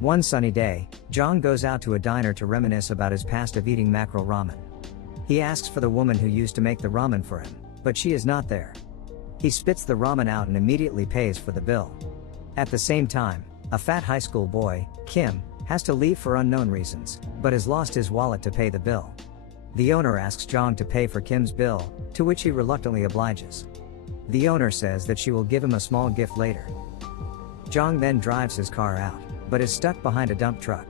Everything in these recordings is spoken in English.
One sunny day, Jong goes out to a diner to reminisce about his past of eating mackerel ramen. He asks for the woman who used to make the ramen for him, but she is not there. He spits the ramen out and immediately pays for the bill. At the same time, a fat high school boy, Kim, has to leave for unknown reasons, but has lost his wallet to pay the bill. The owner asks Jong to pay for Kim's bill, to which he reluctantly obliges. The owner says that she will give him a small gift later. Jong then drives his car out, but is stuck behind a dump truck.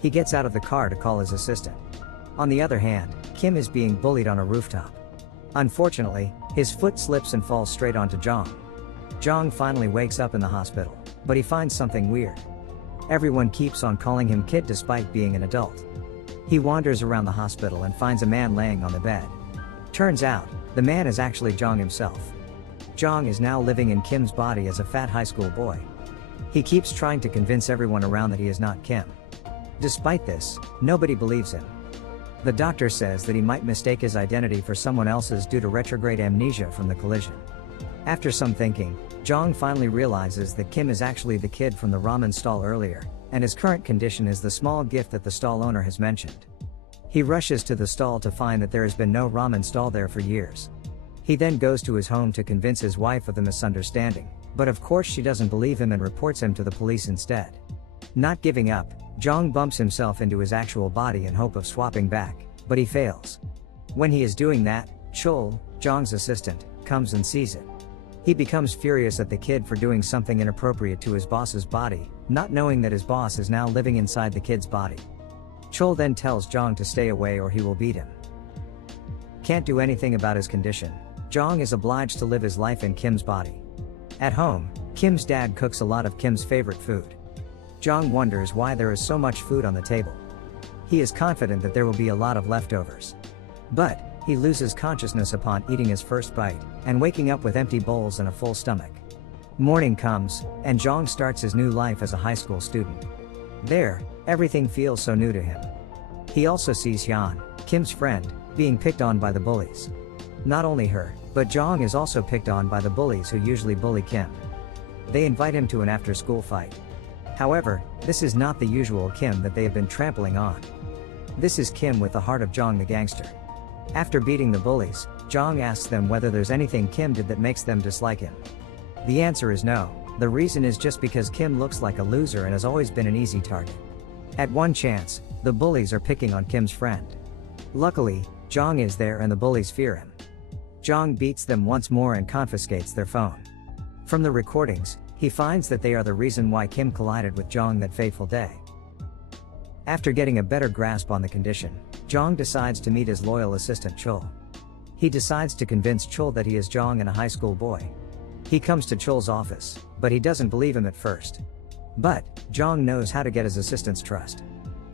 He gets out of the car to call his assistant. On the other hand, Kim is being bullied on a rooftop. Unfortunately, his foot slips and falls straight onto Jong. Jong finally wakes up in the hospital, but he finds something weird. Everyone keeps on calling him kid despite being an adult. He wanders around the hospital and finds a man laying on the bed. Turns out, the man is actually Jong himself. Jong is now living in Kim's body as a fat high school boy. He keeps trying to convince everyone around that he is not Kim. Despite this, nobody believes him. The doctor says that he might mistake his identity for someone else's due to retrograde amnesia from the collision. After some thinking, Jong finally realizes that Kim is actually the kid from the ramen stall earlier, and his current condition is the small gift that the stall owner has mentioned. He rushes to the stall to find that there has been no ramen stall there for years. He then goes to his home to convince his wife of the misunderstanding, but of course she doesn't believe him and reports him to the police instead. Not giving up, Jong bumps himself into his actual body in hope of swapping back, but he fails. When he is doing that, Chul, Jong's assistant, comes and sees it. He becomes furious at the kid for doing something inappropriate to his boss's body, not knowing that his boss is now living inside the kid's body. Chul then tells Jong to stay away or he will beat him. Can't do anything about his condition, Jong is obliged to live his life in Kim's body. At home, Kim's dad cooks a lot of Kim's favorite food. Jong wonders why there is so much food on the table. He is confident that there will be a lot of leftovers. But, he loses consciousness upon eating his first bite, and waking up with empty bowls and a full stomach. Morning comes, and Jong starts his new life as a high school student. There, everything feels so new to him. He also sees Hyun, Kim's friend, being picked on by the bullies. Not only her, but Jong is also picked on by the bullies who usually bully Kim. They invite him to an after-school fight. However, this is not the usual Kim that they have been trampling on. This is Kim with the heart of Jong the gangster. After beating the bullies, Jong asks them whether there's anything Kim did that makes them dislike him. The answer is no, the reason is just because Kim looks like a loser and has always been an easy target. At one chance, the bullies are picking on Kim's friend. Luckily, Jong is there and the bullies fear him. Jong beats them once more and confiscates their phone. From the recordings, he finds that they are the reason why Kim collided with Jong that fateful day. After getting a better grasp on the condition, Jong decides to meet his loyal assistant Chul. He decides to convince Chul that he is Jong and a high school boy. He comes to Chul's office, but he doesn't believe him at first. But, Jong knows how to get his assistant's trust.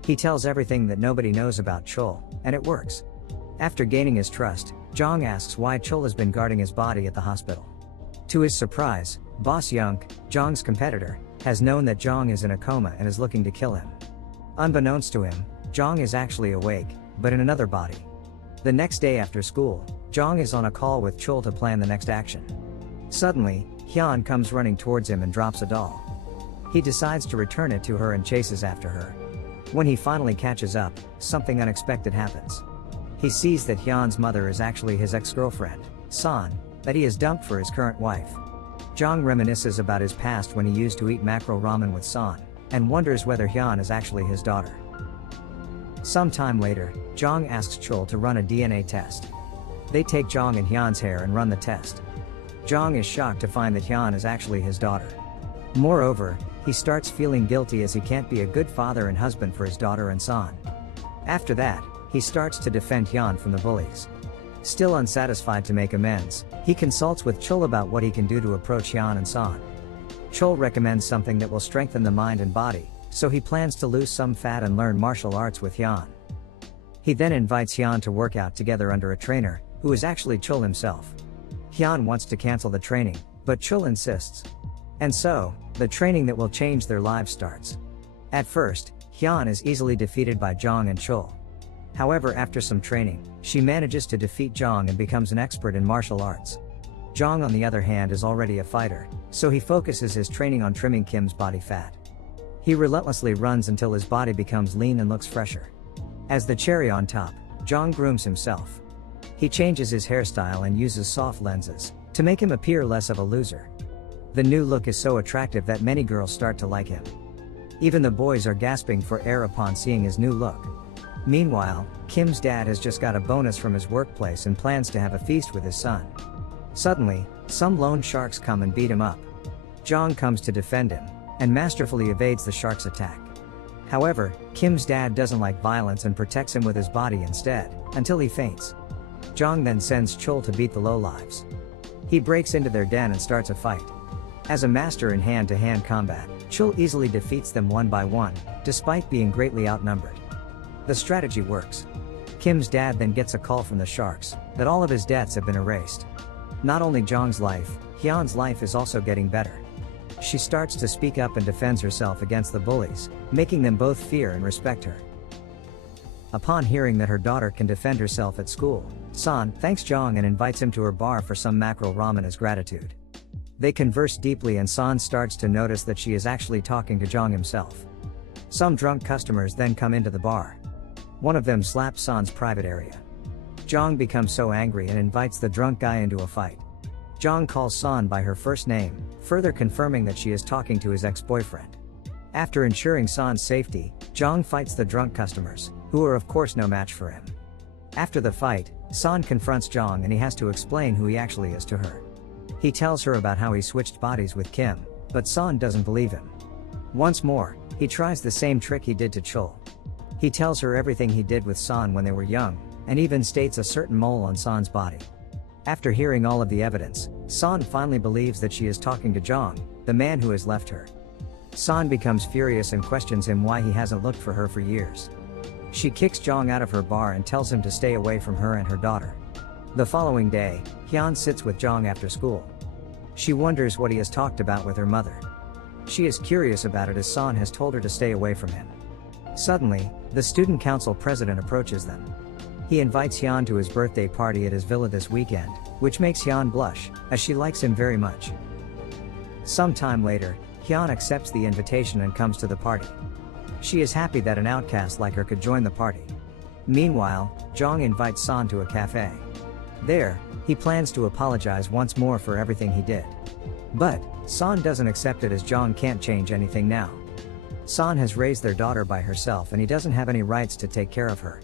He tells everything that nobody knows about Chul, and it works. After gaining his trust, Jong asks why Chul has been guarding his body at the hospital. To his surprise, Boss Yunk, Jong's competitor, has known that Jong is in a coma and is looking to kill him. Unbeknownst to him, Jong is actually awake, but in another body. The next day after school, Jong is on a call with Chul to plan the next action. Suddenly, Hyun comes running towards him and drops a doll. He decides to return it to her and chases after her. When he finally catches up, something unexpected happens. He sees that Hyun's mother is actually his ex-girlfriend, San, that he has dumped for his current wife. Jong reminisces about his past when he used to eat mackerel ramen with San, and wonders whether Hyun is actually his daughter. Some time later, Jong asks Chul to run a DNA test. They take Jong and Hyun's hair and run the test. Jong is shocked to find that Hyun is actually his daughter. Moreover, he starts feeling guilty as he can't be a good father and husband for his daughter and San. After that, he starts to defend Hyun from the bullies. Still unsatisfied to make amends, he consults with Chul about what he can do to approach Hyun and San. Chul recommends something that will strengthen the mind and body, so he plans to lose some fat and learn martial arts with Hyun. He then invites Hyun to work out together under a trainer, who is actually Chul himself. Hyun wants to cancel the training, but Chul insists. And so, the training that will change their lives starts. At first, Hyun is easily defeated by Jong and Chul. However, after some training, she manages to defeat Jong and becomes an expert in martial arts. Jong on the other hand is already a fighter, so he focuses his training on trimming Kim's body fat. He relentlessly runs until his body becomes lean and looks fresher. As the cherry on top, Jong grooms himself. He changes his hairstyle and uses soft lenses to make him appear less of a loser. The new look is so attractive that many girls start to like him. Even the boys are gasping for air upon seeing his new look. Meanwhile, Kim's dad has just got a bonus from his workplace and plans to have a feast with his son. Suddenly, some loan sharks come and beat him up. Jong comes to defend him, and masterfully evades the shark's attack. However, Kim's dad doesn't like violence and protects him with his body instead, until he faints. Jong then sends Chol to beat the lowlives. He breaks into their den and starts a fight. As a master in hand-to-hand combat, Chol easily defeats them one by one, despite being greatly outnumbered. The strategy works. Kim's dad then gets a call from the sharks, that all of his debts have been erased. Not only Jong's life, Hyun's life is also getting better. She starts to speak up and defends herself against the bullies, making them both fear and respect her. Upon hearing that her daughter can defend herself at school, San thanks Jong and invites him to her bar for some mackerel ramen as gratitude. They converse deeply and San starts to notice that she is actually talking to Jong himself. Some drunk customers then come into the bar. One of them slaps San's private area. Jong becomes so angry and invites the drunk guy into a fight. Jong calls San by her first name, further confirming that she is talking to his ex-boyfriend. After ensuring San's safety, Jong fights the drunk customers, who are of course no match for him. After the fight, San confronts Jong and he has to explain who he actually is to her. He tells her about how he switched bodies with Kim, but San doesn't believe him. Once more, he tries the same trick he did to Chol. He tells her everything he did with San when they were young, and even states a certain mole on San's body. After hearing all of the evidence, San finally believes that she is talking to Jong, the man who has left her. San becomes furious and questions him why he hasn't looked for her for years. She kicks Jong out of her bar and tells him to stay away from her and her daughter. The following day, Hyun sits with Jong after school. She wonders what he has talked about with her mother. She is curious about it as San has told her to stay away from him. Suddenly, the student council president approaches them. He invites Hyun to his birthday party at his villa this weekend, which makes Hyun blush, as she likes him very much. Some time later, Hyun accepts the invitation and comes to the party. She is happy that an outcast like her could join the party. Meanwhile, Jong invites San to a cafe. There, he plans to apologize once more for everything he did. But, San doesn't accept it as Jong can't change anything now. San has raised their daughter by herself and he doesn't have any rights to take care of her.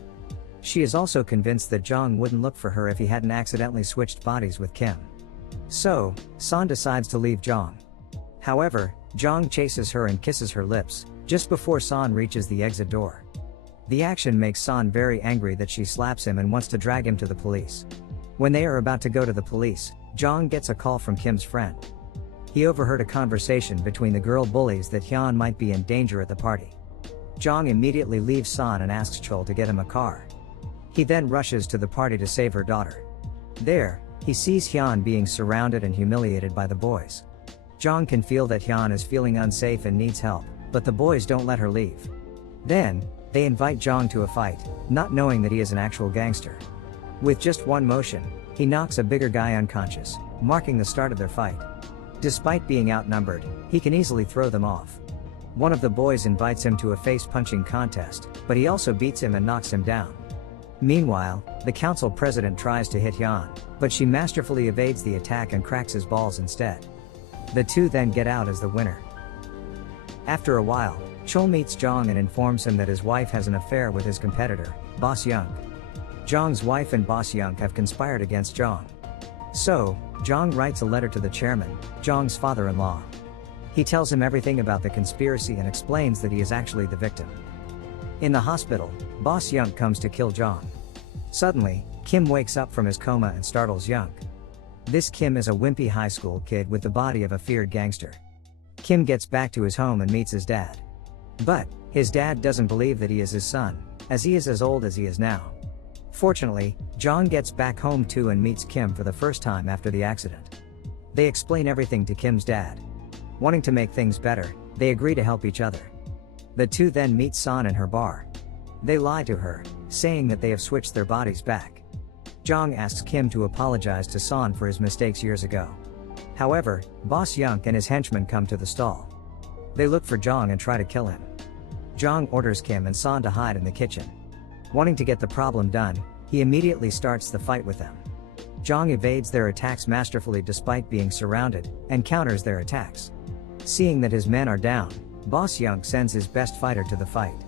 She is also convinced that Jong wouldn't look for her if he hadn't accidentally switched bodies with Kim. So, San decides to leave Jong. However, Jong chases her and kisses her lips, just before San reaches the exit door. The action makes San very angry that she slaps him and wants to drag him to the police. When they are about to go to the police, Jong gets a call from Kim's friend. He overheard a conversation between the girl bullies that Hyun might be in danger at the party. Jong immediately leaves San and asks Chol to get him a car. He then rushes to the party to save her daughter. There, he sees Hyun being surrounded and humiliated by the boys. Jong can feel that Hyun is feeling unsafe and needs help, but the boys don't let her leave. Then, they invite Jong to a fight, not knowing that he is an actual gangster. With just one motion, he knocks a bigger guy unconscious, marking the start of their fight. Despite being outnumbered, he can easily throw them off. One of the boys invites him to a face-punching contest, but he also beats him and knocks him down. Meanwhile, the council president tries to hit Hyun, but she masterfully evades the attack and cracks his balls instead. The two then get out as the winner. After a while, Chol meets Jong and informs him that his wife has an affair with his competitor, Boss Young. Jong's wife and Boss Young have conspired against Jong. So, Jong writes a letter to the chairman, Jong's father-in-law. He tells him everything about the conspiracy and explains that he is actually the victim. In the hospital, Boss Young comes to kill Jong. Suddenly, Kim wakes up from his coma and startles Young. This Kim is a wimpy high school kid with the body of a feared gangster. Kim gets back to his home and meets his dad. But, his dad doesn't believe that he is his son, as he is as old as he is now. Fortunately, Jong gets back home too and meets Kim for the first time after the accident. They explain everything to Kim's dad. Wanting to make things better, they agree to help each other. The two then meet San in her bar. They lie to her, saying that they have switched their bodies back. Jong asks Kim to apologize to San for his mistakes years ago. However, Boss Young and his henchmen come to the stall. They look for Jong and try to kill him. Jong orders Kim and San to hide in the kitchen. Wanting to get the problem done, he immediately starts the fight with them. Jong evades their attacks masterfully despite being surrounded, and counters their attacks. Seeing that his men are down, Boss Young sends his best fighter to the fight.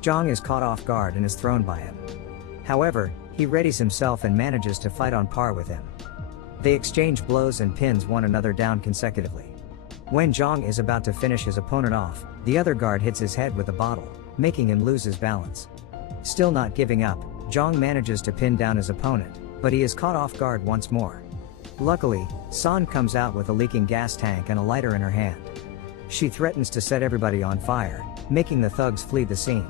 Jong is caught off guard and is thrown by him. However, he readies himself and manages to fight on par with him. They exchange blows and pins one another down consecutively. When Jong is about to finish his opponent off, the other guard hits his head with a bottle, making him lose his balance. Still not giving up, Jong manages to pin down his opponent, but he is caught off guard once more. Luckily, San comes out with a leaking gas tank and a lighter in her hand. She threatens to set everybody on fire, making the thugs flee the scene.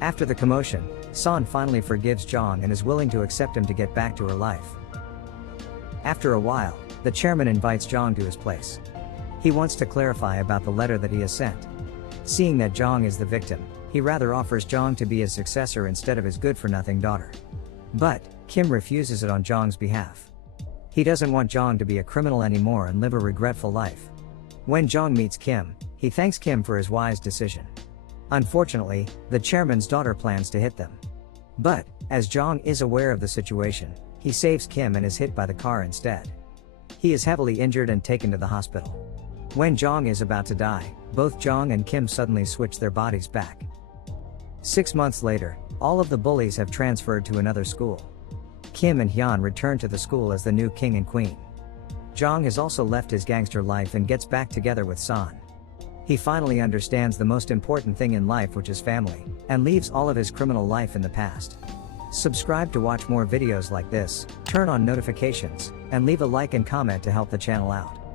After the commotion, San finally forgives Jong and is willing to accept him to get back to her life. After a while, the chairman invites Jong to his place. He wants to clarify about the letter that he has sent. Seeing that Jong is the victim, he rather offers Jong to be his successor instead of his good-for-nothing daughter. But Kim refuses it on Jong's behalf. He doesn't want Jong to be a criminal anymore and live a regretful life. When Jong meets Kim, he thanks Kim for his wise decision. Unfortunately, the chairman's daughter plans to hit them. But, as Jong is aware of the situation, he saves Kim and is hit by the car instead. He is heavily injured and taken to the hospital. When Jong is about to die, both Jong and Kim suddenly switch their bodies back. 6 months later, all of the bullies have transferred to another school. Kim and Hyun return to the school as the new king and queen. Jong has also left his gangster life and gets back together with San. He finally understands the most important thing in life, which is family, and leaves all of his criminal life in the past. Subscribe to watch more videos like this, turn on notifications, and leave a like and comment to help the channel out.